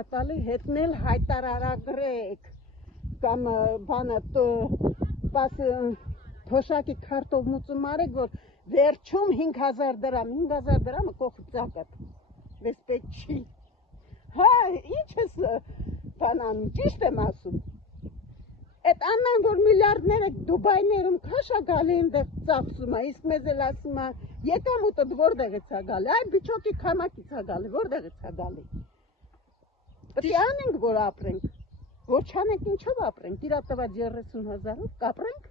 ցանկատալի հետնել հայտարարագրեք կամ բանը պաս թոշակի քարտով մուծում արեք, որ վերջում 5000 դրամը կողքի ծակատ, վես պետք չի, հա, ինչ ես բանանում, ճիշտ եմ ասում, այդ աննան, որ միլիարդները Դուբայներում քաշա գալի այնտեղ ծախսում է, իսկ մեզ էլ ասում է, եկամուտը որտեղից է գալի, այ բիչոկի քամակից է գալի, որտեղից է գալի, պետք է անենք, որ ապրենք, որ չանենք ինչով ապրենք, իրա տված 30,000-ով կապրենք,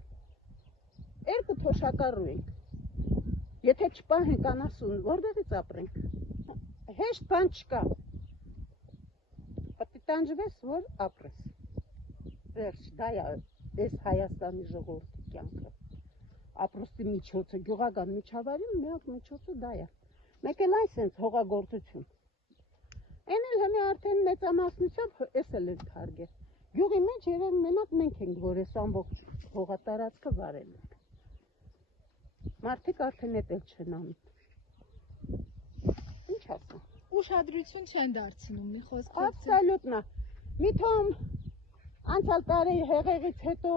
երկու թոշակառու ենք, եթե չպահենք անասուն, որտեղից ապրենք, հեշտ բան չկա, պետք է տանջվես, որ ապրես, վերջ, դա է այս Հայաստանի ժողովրդի կյանքը, ապրոստի միջոցը, գյուղական միջավայրում միակ միջոցը դա է, մեկ էլ այս հենց հողագործություն, են էլ հնի արդեն մեծամասնությամբ ես էլ ենք հարգել, գյուղի մեջ երև մենակ մենք ենք, որ ես ամբողջ հողատարածքը վարել ենք, մարդիկ արդեն էտ էլ չեն անում, ինչ ասում, ուշադրություն չեն դարձնում, մի խոսքով Աբսոլյուտնա, միթոմ անցյալ տարի հեղեղից հետո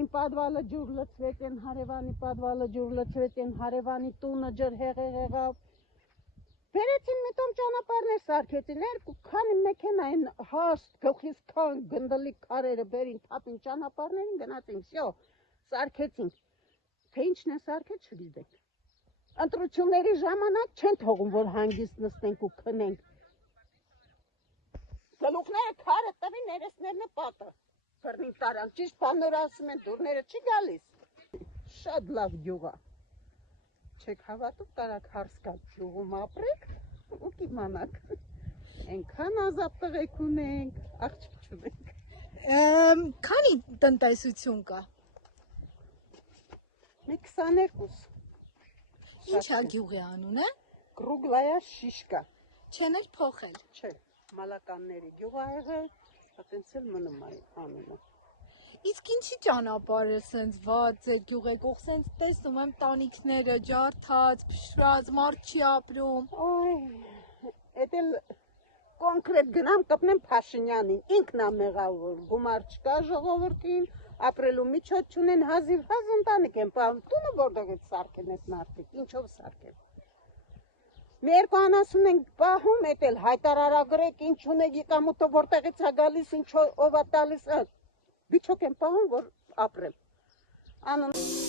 իմ պատվալը ջուր լծվեց են, հարևանի պատվալը ջուր լծվեց են, հարևանի տունը ջր հեղեղ եղավ, վերեցին միթոմ ճանապարհներ սարքեցին, երկու քանի մեքենա են հաստ, գլխից քան գնդլի քարերը բերին, թափին ճանապարհներին գնացին, վсё, սարքեցինք, թե ինչն է սարքել չգիտենք, ընտրությունների ժամանակ չեն թողում, որ հանգիստ նստենք ու քնենք, գլուխները քարը տվի ներեսներն է պատը, բռնին տարան, ճիշտ բանները ասում են, դուրները չի գալիս, շատ լավ գյուղ է, չեք հավատում տարակ հարսկալ գյուղում ապրեք ու կիմանաք, ենքան ազատ տղեկ ունենք, աղջիկ չունենք, քանի տնտեսություն կա, մի 22, ինչ է գյուղի անունը, Կրուգլայա շիշկա, չեն էլ փոխել, չէ, մալականների գյուղ ա եղել, potենցիալ մնում է անունը, իսկ ինչի ճանապարհը սենց վատ է գյուղեկող, սենց տեսնում եմ տանիքները ջարդած, փշրած, մարդ չի ապրում, օй, էդ էլ կոնկրետ գնամ կպնեմ Փաշինյանին, ինքն է մեղավոր, գումար չկա ժողովրդին, ապրելու միջոց չունեն, հազիվ հազ ընտանիք են պահում, տունը որտեղից սարքեն այս մարդիկ, ինչով սարքեն, մի երկու անասուն ենք պահում, էդ էլ հայտարարագրեք, ինչ ունեք եկամուտը որտեղից է գալիս, ինչով ա տալիս, բիչոք են պահում, որ ապրեմ, անուն